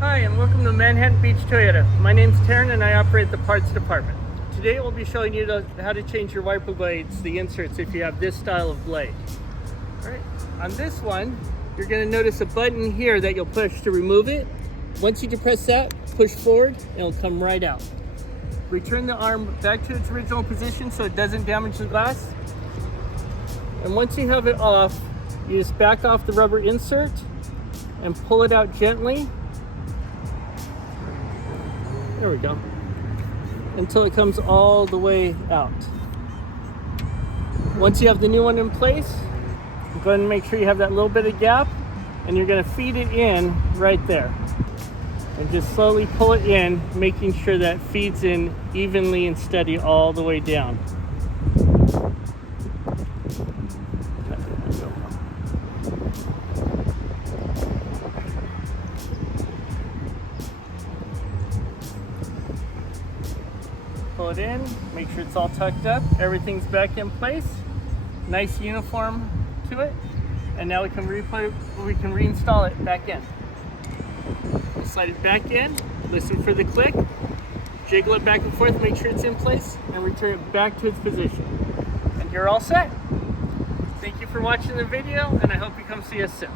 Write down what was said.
Hi, and welcome to Manhattan Beach Toyota. My name's Taryn and I operate the parts department. Today we'll be showing you how to change your wiper blades, the inserts, if you have this style of blade. Alright, on this one, you're going to notice a button here that you'll push to remove it. Once you depress that, push forward, and it'll come right out. Return the arm back to its original position so it doesn't damage the glass. And once you have it off, you just back off the rubber insert and pull it out gently. There we go. Until it comes all the way out. Once you have the new one in place, go ahead and make sure you have that little bit of gap, and you're going to feed it in right there. And just slowly pull it in, making sure that it feeds in evenly and steady all the way down. Pull it in, make sure it's all tucked up, everything's back in place, nice uniform to it, and now we can reinstall it back in. We'll slide it back in, listen for the click, jiggle it back and forth, make sure it's in place, and return it back to its position. And you're all set. Thank you for watching the video, and I hope you come see us soon.